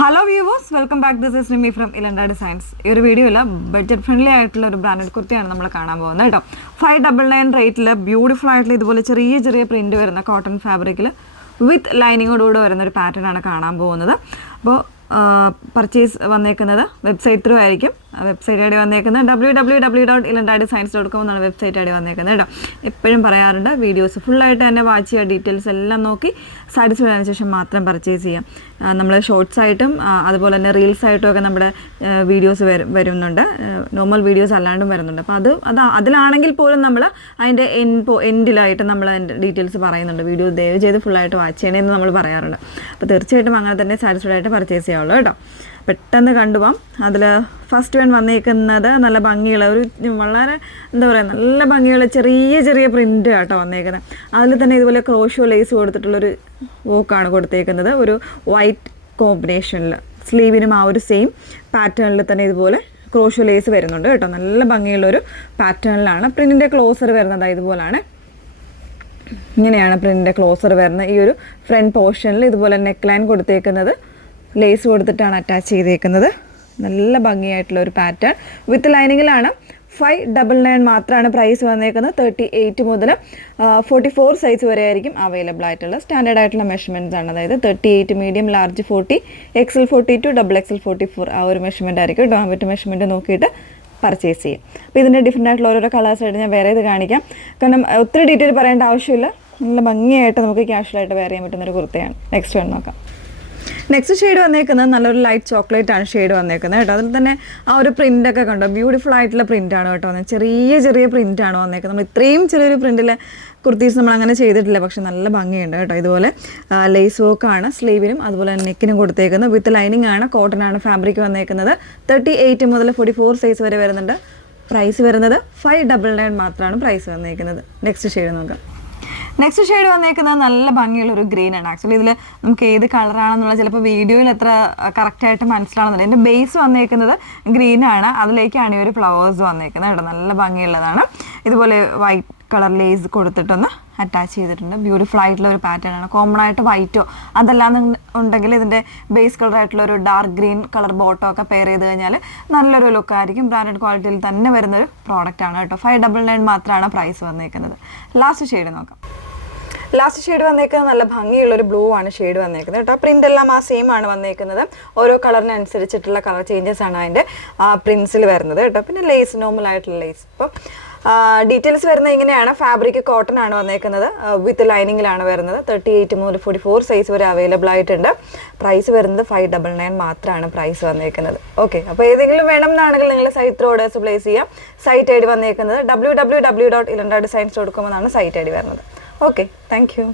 Hello viewers, welcome back. This is Rimi from ഇലണ്ട designs. ഈ ഒരു വീഡിയോയിൽ ബഡ്ജറ്റ് ഫ്രണ്ട്ലി ആയിട്ടുള്ള ഒരു ബ്രാൻഡഡ് കുർത്തിയാണ് നമ്മൾ കാണാൻ പോകുന്നത് കേട്ടോ. 599 റേറ്റിൽ ബ്യൂട്ടിഫുൾ ആയിട്ടുള്ള ഇതുപോലെ ചെറിയ ചെറിയ പ്രിൻറ്റ് വരുന്ന കോട്ടൺ ഫാബ്രിക്കിൽ വിത്ത് ലൈനിങ്ങോടുകൂടെ വരുന്ന ഒരു പാറ്റേൺ ആണ് കാണാൻ പോകുന്നത്. അപ്പോൾ പർച്ചേസ് വന്നേക്കുന്നത് വെബ്സൈറ്റ് ത്രൂ ആയിരിക്കും. വെബ്സൈറ്റ് ഐ ഡി വന്നേക്കുന്നത് www.ilandadesigns.com എന്നാണ് വെബ്സൈറ്റ് ഐ ഡി വന്നേക്കുന്നത് കേട്ടോ. എപ്പോഴും പറയാറുണ്ട്, വീഡിയോസ് ഫുള്ളായിട്ട് തന്നെ വാച്ച് ചെയ്യുക, ഡീറ്റെയിൽസ് എല്ലാം നോക്കി സാറ്റിസ്ഫൈഡ് ആയതിനു ശേഷം മാത്രം പർച്ചേസ് ചെയ്യാം. നമ്മൾ ഷോർട്സ് ആയിട്ടും അതുപോലെ തന്നെ റീൽസ് ആയിട്ടും ഒക്കെ നമ്മുടെ വീഡിയോസ് വരുന്നുണ്ട്. നോർമൽ വീഡിയോസ് അല്ലാണ്ടും വരുന്നുണ്ട്. അപ്പോൾ അതിലാണെങ്കിൽ പോലും നമ്മൾ അതിൻ്റെ എൻഡിലായിട്ട് നമ്മൾ അതിൻ്റെ ഡീറ്റെയിൽസ് പറയുന്നുണ്ട്. വീഡിയോ ദയവ് ചെയ്ത് ഫുള്ളായിട്ട് വാച്ച് ചെയ്യണമെന്ന് നമ്മൾ പറയാറുണ്ട്. അപ്പോൾ തീർച്ചയായിട്ടും അങ്ങനെ തന്നെ സാറ്റിസ്ഫൈഡ് ആയിട്ട് പർച്ചേസ് ചെയ്യാവുള്ളൂ കേട്ടോ. പെട്ടെന്ന് കണ്ടുപോകാം. അതിൽ ഫസ്റ്റ് വൺ വന്നേക്കുന്നത് നല്ല ഭംഗിയുള്ള ഒരു വളരെ എന്താ പറയുക, നല്ല ഭംഗിയുള്ള ചെറിയ ചെറിയ പ്രിൻ്റ് ആട്ടോ വന്നേക്കുന്നത്. അതിൽ തന്നെ ഇതുപോലെ ക്രോഷോ ലേസ് കൊടുത്തിട്ടുള്ളൊരു വോക്കാണ് കൊടുത്തേക്കുന്നത്. ഒരു വൈറ്റ് കോമ്പിനേഷനിൽ സ്ലീവിനും ആ ഒരു സെയിം പാറ്റേണിൽ തന്നെ ഇതുപോലെ ക്രോഷോ ലേസ് വരുന്നുണ്ട് കേട്ടോ. നല്ല ഭംഗിയുള്ളൊരു പാറ്റേണിലാണ് പ്രിൻറ്റിൻ്റെ ക്ലോസർ വരുന്നത്. ഇതുപോലാണ്, ഇങ്ങനെയാണ് പ്രിൻറ്റിൻ്റെ ക്ലോസർ വരുന്നത്. ഈ ഒരു ഫ്രണ്ട് പോർഷനിൽ ഇതുപോലെ നെക്ക് ലൈൻ കൊടുത്തേക്കുന്നത് ലേസ് കൊടുത്തിട്ടാണ് അറ്റാച്ച് ചെയ്തേക്കുന്നത്. നല്ല ഭംഗിയായിട്ടുള്ള ഒരു പാറ്റേൺ വിത്ത് ലൈനിങ്ങിലാണ്. 599 മാത്രമാണ് പ്രൈസ് വന്നേക്കുന്നത്. 38 മുതൽ 44 സൈസ് വരെ ആയിരിക്കും അവൈലബിൾ ആയിട്ടുള്ള സ്റ്റാൻഡേർഡ് ആയിട്ടുള്ള മെഷർമെൻറ്റ്സ് ആണ്. അതായത് 38 മീഡിയം, ലാർജ് 40, XL 42, XXL 44 ആ ഒരു മെഷർമെൻറ്റ് ആയിരിക്കും കേട്ടോ. ആ ഒരു മെഷർമെൻറ്റ് നോക്കിയിട്ട് പർച്ചേസ് ചെയ്യും. അപ്പോൾ ഇതിൻ്റെ ഡിഫറെൻ്റ് ആയിട്ടുള്ള ഓരോരോ കളേഴ്സായിട്ട് ഞാൻ വേറെ ഇത് കാണിക്കാം. കാരണം ഒത്തിരി ഡീറ്റെയിൽ പറയേണ്ട ആവശ്യമില്ല. നല്ല ഭംഗിയായിട്ട് നമുക്ക് ക്യാഷ്വലായിട്ട് വെയർ ചെയ്യാൻ പറ്റുന്നൊരു കുർത്തയാണ്. നെക്സ്റ്റ് വൺ നോക്കാം. നെക്സ്റ്റ് ഷെയ്ഡ് വന്നേക്കുന്നത് നല്ലൊരു ലൈറ്റ് ചോക്ലേറ്റ് ആണ് ഷെയ്ഡ് വന്നേക്കുന്നത് കേട്ടോ. അതിൽ തന്നെ ആ ഒരു പ്രിൻ്റൊക്കെ കണ്ടോ, ബ്യൂട്ടിഫുൾ ആയിട്ടുള്ള പ്രിൻ്റാണ് കേട്ടോ. ചെറിയ ചെറിയ പ്രിൻ്റാണ് വന്നേക്കുന്നത്. നമ്മൾ ഇത്രയും ചെറിയൊരു പ്രിൻറ്റിൽ കുർത്തീസ് നമ്മൾ അങ്ങനെ ചെയ്തിട്ടില്ല, പക്ഷെ നല്ല ഭംഗിയുണ്ട് കേട്ടോ. ഇതുപോലെ ലേസ് വർക്കാണ് സ്ലീവിനും അതുപോലെ നെക്കിനും കൊടുത്തേക്കുന്നത്. വിത്ത് ലൈനിങ് ആണ്, കോട്ടൺ ആണ് ഫാബ്രിക് വന്നേക്കുന്നത്. 38 മുതൽ 44 സൈസ് വരെ വരുന്നുണ്ട്. പ്രൈസ് വരുന്നത് 599 മാത്രമാണ് പ്രൈസ് വന്നേക്കുന്നത്. നെക്സ്റ്റ് ഷെയ്ഡ് നോക്കാം. നെക്സ്റ്റ് ഷെയ്ഡ് വന്നേക്കുന്നത് നല്ല ഭംഗിയുള്ളൊരു ഗ്രീൻ ആണ്. ആക്ച്വലി ഇതിൽ നമുക്ക് ഏത് കളറാണെന്നുള്ള ചിലപ്പോൾ വീഡിയോയിൽ എത്ര കറക്റ്റായിട്ട് മനസ്സിലാവുന്നില്ല. ഇതിൻ്റെ ബേസ് വന്നേക്കുന്നത് ഗ്രീനാണ്, അതിലേക്കാണ് ഈ ഒരു ഫ്ലവേഴ്സ് വന്നേക്കുന്നത് കേട്ടോ. നല്ല ഭംഗിയുള്ളതാണ്. ഇതുപോലെ വൈറ്റ് കളർ ലേസ് കൊടുത്തിട്ടൊന്ന് അറ്റാച്ച് ചെയ്തിട്ടുണ്ട്. ബ്യൂട്ടിഫുൾ ആയിട്ടുള്ള ഒരു പാറ്റേൺ ആണ്. കോമൺ ആയിട്ട് വൈറ്റോ അതല്ലാന്ന് ഉണ്ടെങ്കിൽ ഇതിൻ്റെ ബേസ് കളറായിട്ടുള്ള ഒരു ഡാർക്ക് ഗ്രീൻ കളർ ബോട്ടോ ഒക്കെ പെയർ ചെയ്ത് കഴിഞ്ഞാൽ നല്ലൊരു ലുക്കായിരിക്കും. ബ്രാൻഡഡ് ക്വാളിറ്റിയിൽ തന്നെ വരുന്നൊരു പ്രോഡക്റ്റ് ആണ് കേട്ടോ. 599 മാത്രമാണ് പ്രൈസ് വന്നേക്കുന്നത്. ലാസ്റ്റ് ഷെയ്ഡ് നോക്കാം. ലാസ്റ്റ് ഷെയ്ഡ് വന്നേക്കുന്നത് നല്ല ഭംഗിയുള്ളൊരു ബ്ലൂ ആണ് ഷെയ്ഡ് വന്നേക്കുന്നത് കേട്ടോ. പ്രിൻ്റ് എല്ലാം ആ സെയിം ആണ് വന്നേക്കുന്നത്. ഓരോ കളറിനനുസരിച്ചിട്ടുള്ള കളർ ചേഞ്ചസ് ആണ് അതിൻ്റെ പ്രിൻസിൽ വരുന്നത് കേട്ടോ. പിന്നെ ലേസ്, നോർമൽ ആയിട്ടുള്ള ലേസ്. അപ്പം ഡീറ്റെയിൽസ് വരുന്നത് ഇങ്ങനെയാണ്. ഫാബ്രിക് കോട്ടൺ ആണ് വന്നേക്കുന്നത്. വിത്ത് ലൈനിങ്ങിലാണ് വരുന്നത്. 38 മുതൽ 44 സൈസ് വരെ അവൈലബിൾ ആയിട്ടുണ്ട്. പ്രൈസ് വരുന്നത് 599 മാത്രമാണ് പ്രൈസ് വന്നേക്കുന്നത്. ഓക്കെ, അപ്പോൾ ഏതെങ്കിലും വേണം എന്നാണെങ്കിൽ നിങ്ങൾ സൈറ്റ് ത്രൂ ഓർഡേഴ്സ് പ്ലേസ് ചെയ്യാം. സൈറ്റ് ഐ ഡി വന്നേക്കുന്നത് www.ilandadesigns.com എന്നാണ് സൈറ്റ് ഐ ഡി വരുന്നത്. Okay, thank you.